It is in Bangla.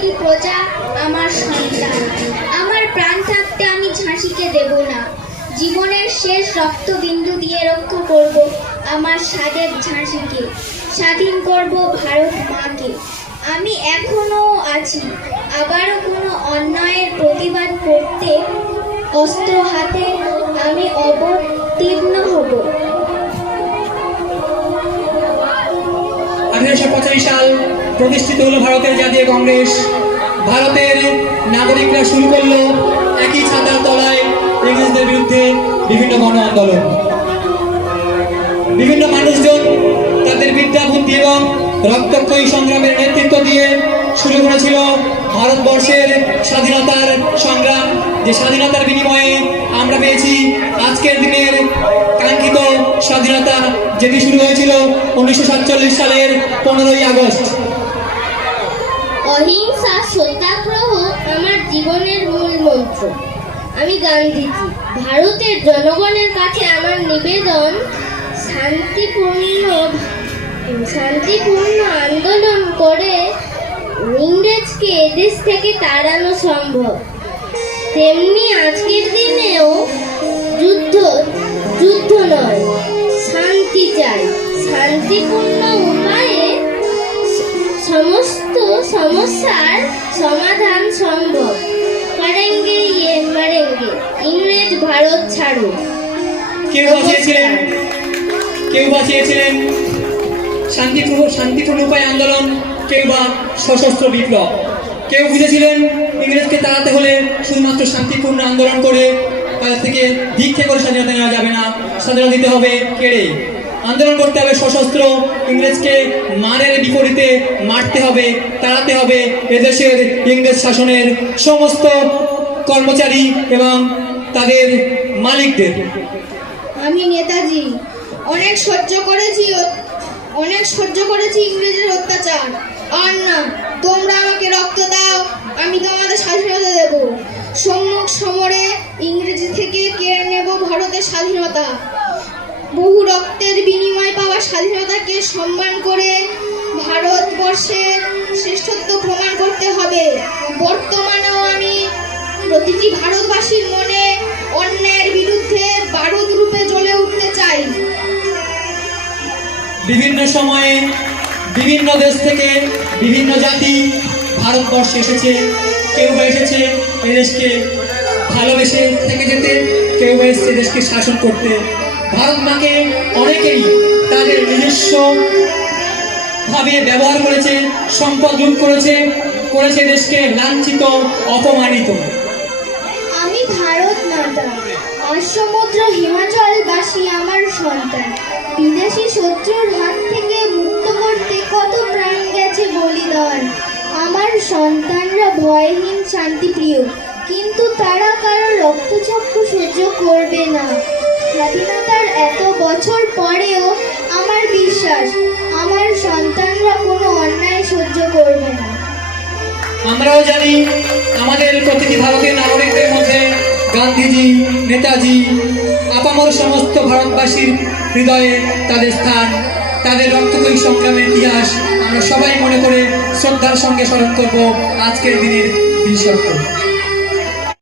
প্রতিটি প্রজা আমার সন্তান? আমার প্রাণ থাকতে আমি ঝাঁসিকে দেব না। জীবনের শেষ রক্তবিন্দু দিয়ে রক্ষা করব আমার স্বাদের ঝাঁসিকে। স্বাধীন করব ভারত মাকে। আমি এখনও আছি। আবারও কোনো অন্যায়ের প্রতিবাদ করতে অস্ত্র হাতে প্রতিষ্ঠিত হলো ভারতের জাতীয় কংগ্রেস। ভারতের নাগরিকরা শুরু করল একই ছাতার তলায় ইংরেজদের বিরুদ্ধে বিভিন্ন গণ আন্দোলন। বিভিন্ন মানুষজন তাদের বিদ্যা, বুদ্ধি এবং রক্তক্ষয়ী সংগ্রামের নেতৃত্ব দিয়ে শুরু করেছিল ভারতবর্ষের স্বাধীনতার সংগ্রাম। যে স্বাধীনতার বিনিময়ে আমরা পেয়েছি আজকের দিনের কাঙ্ক্ষিত স্বাধীনতা, যেটি শুরু হয়েছিল উনিশশো সাতচল্লিশ সালের পনেরোই আগস্ট। অহিংসা, সত্যাগ্রহ আমার জীবনের মূল মন্ত্র। আমি গান্ধীজি, ভারতের জনগণের কাছে আমার নিবেদন, শান্তিপূর্ণ শান্তিপূর্ণ আন্দোলন করে ইংরেজকে এদেশ থেকে তাড়ানো সম্ভব। তেমনি আজকের দিনেও যুদ্ধ যুদ্ধ নয়, শান্তি চাই। শান্তিপূর্ণ উপায়ে সমস্ত সমস্যার সমাধান সম্ভব। করেঙ্গে ইয়ে করেঙ্গে ইংরেজ ভারত ছাড়ো। কেউ বাঁচিয়েছিলেন? কেউ বাঁচিয়েছিলেন? শান্তিপূর্ণ শান্তিপূর্ণ উপায় আন্দোলন, কেউ বা সশস্ত্র বিপ্লব। কেউ বুঝেছিলেন ইংরেজকে তাড়াতে হলে শুধুমাত্র শান্তিপূর্ণ আন্দোলন করে থেকে ভিক্ষে করে স্বাধীনতা নেওয়া যাবে না। স্বাধীনতা দিতে হবে কেড়ে। আন্দোলন করতে হবে, সশস্ত্র ইংরেজকে মারের বিপরীতে মারতে হবে, তাড়াতে হবে। এদেশের ইংরেজ শাসনের সমস্ত কর্মচারী এবং তাদের মালিকদের। আমি নেতাজি, অনেক সহ্য করেছি অনেক সহ্য করেছি ইংরেজের অত্যাচার। আর না, তোমরা আমাকে রক্ত দাও, আমি তোমাদের স্বাধীনতা দেব। সম্মুখ সমরে ইংরেজি থেকে কেড়ে নেব ভারতের স্বাধীনতা। সম্মান করে ভারতবর্ষের শ্রেষ্ঠত্ব প্রমাণ করতে হবে। বর্তমানেও আমি প্রতিটি ভারতবাসীর মনে অন্যায়ের বিরুদ্ধে বারুদ রূপে জ্বলে উঠতে চাই। বিভিন্ন সময়ে বিভিন্ন দেশ থেকে বিভিন্ন জাতি ভারতবর্ষে এসেছে। কেউ বা এসেছে এদেশকে ভালোবেসে থেকে যেতে, কেউ বা এসেছে দেশকে শাসন করতে। ভারত মাকে অনেকেই তাদের নিজস্ব ভাবে ব্যবহার করেছে সম্পদ লুট করেছে করেছে দেশকে লাঞ্ছিত, অপমানিত। আমি ভারত মাতা আর সমুদ্র হিমাচলবাসী আমার সন্তান। বিদেশি শত্রুর হাত থেকে মুক্ত করতে কত প্রাণ গেছে বলিদান। আমার সন্তানরা ভয়হীন, শান্তিপ্রিয়, কিন্তু তারা কারও রক্তচক্ষু সহ্য করবে না। স্বাধীনতার এত বছর পরেও আমার বিশ্বাস, আমার সন্তানরা কোনো অন্যায় সহ্য করবে না। আমরাও জানি আমাদের প্রতিটি ভারতীয় নাগরিকদের মধ্যে গান্ধীজি, নেতাজি, আপামর সমস্ত ভারতবাসীর হৃদয়ে তাদের স্থান, তাদের রক্তকয়ী সংগ্রামের ইতিহাস আমরা সবাই মনে করে শ্রদ্ধার সঙ্গে স্মরণ করব আজকের দিনের বিশ্বর্ত